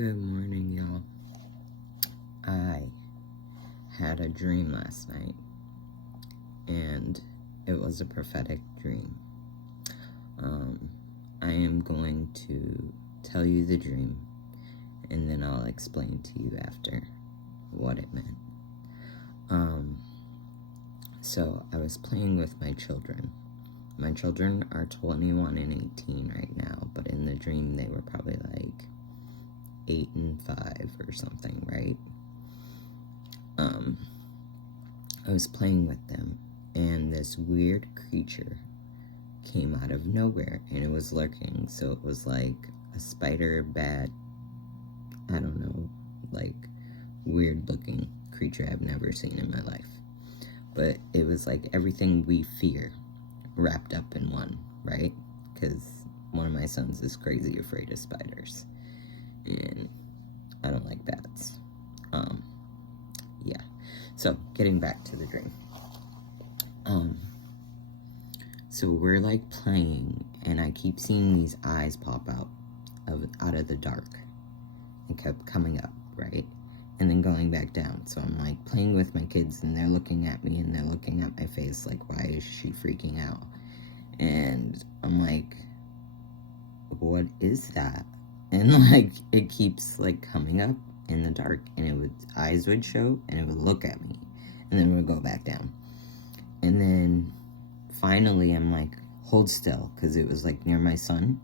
Good morning, y'all. I had a dream last night, and it was a prophetic dream. I am going to tell you the dream, and then I'll explain to you after what it meant. So I was playing with my children. My children are 21 and 18 right now, but in the dream they were probably like 8 and 5 or something, right? I was playing with them, and this weird creature came out of nowhere, and it was lurking, so it was like a spider, bat, I don't know, like weird looking creature I've never seen in my life. But it was like everything we fear wrapped up in one, right? Because one of my sons is crazy afraid of spiders, and I don't like bats. Yeah. So, getting back to the dream. So we're like playing, and I keep seeing these eyes pop out of the dark, and kept coming up, right? And then going back down. So I'm like playing with my kids, and they're looking at me, and they're looking at my face like, why is she freaking out? And I'm like, what is that? And like it keeps like coming up in the dark, and eyes would show, and it would look at me, and then it would go back down. And then finally I'm like, hold still, because it was like near my son,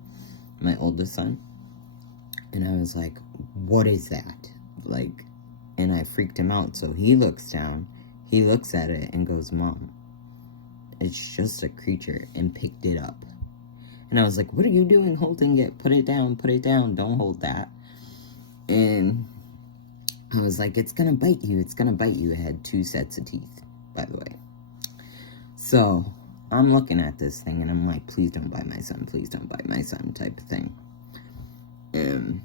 my oldest son. And I was like, what is that? Like, and I freaked him out. So he looks down, he looks at it and goes, Mom, it's just a creature, and picked it up. And I was like, what are you doing holding it? Put it down, don't hold that. And I was like, it's gonna bite you, It had 2 sets of teeth, by the way. So I'm looking at this thing, and I'm like, please don't bite my son, type of thing. And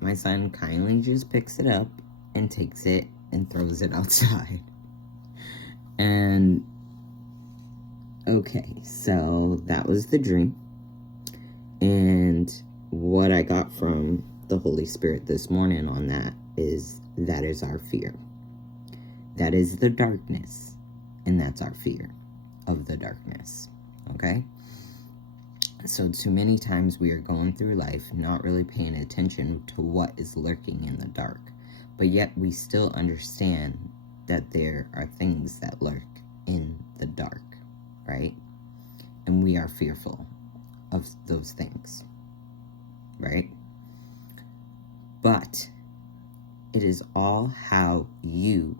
my son kindly just picks it up and takes it and throws it outside. And okay, so that was the dream. And what I got from the Holy Spirit this morning on that is our fear. That is the darkness, and that's our fear of the darkness, okay? So too many times we are going through life not really paying attention to what is lurking in the dark, but yet we still understand that there are things that lurk in the dark, right? And we are fearful of those things, right? But it is all how you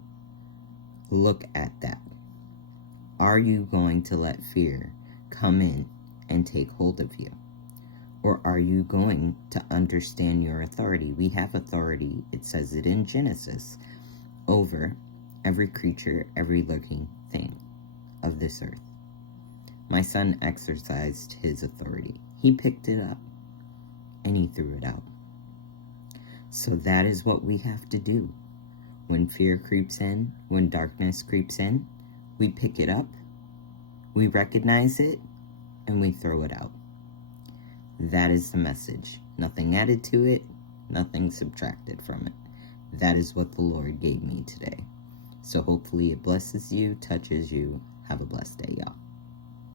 look at that. Are you going to let fear come in and take hold of you? Or are you going to understand your authority? We have authority, it says it in Genesis, over every creature, every lurking thing of this earth. My son exercised his authority. He picked it up, and he threw it out. So that is what we have to do. When fear creeps in, when darkness creeps in, we pick it up, we recognize it, and we throw it out. That is the message. Nothing added to it, nothing subtracted from it. That is what the Lord gave me today. So hopefully it blesses you, touches you. Have a blessed day, y'all.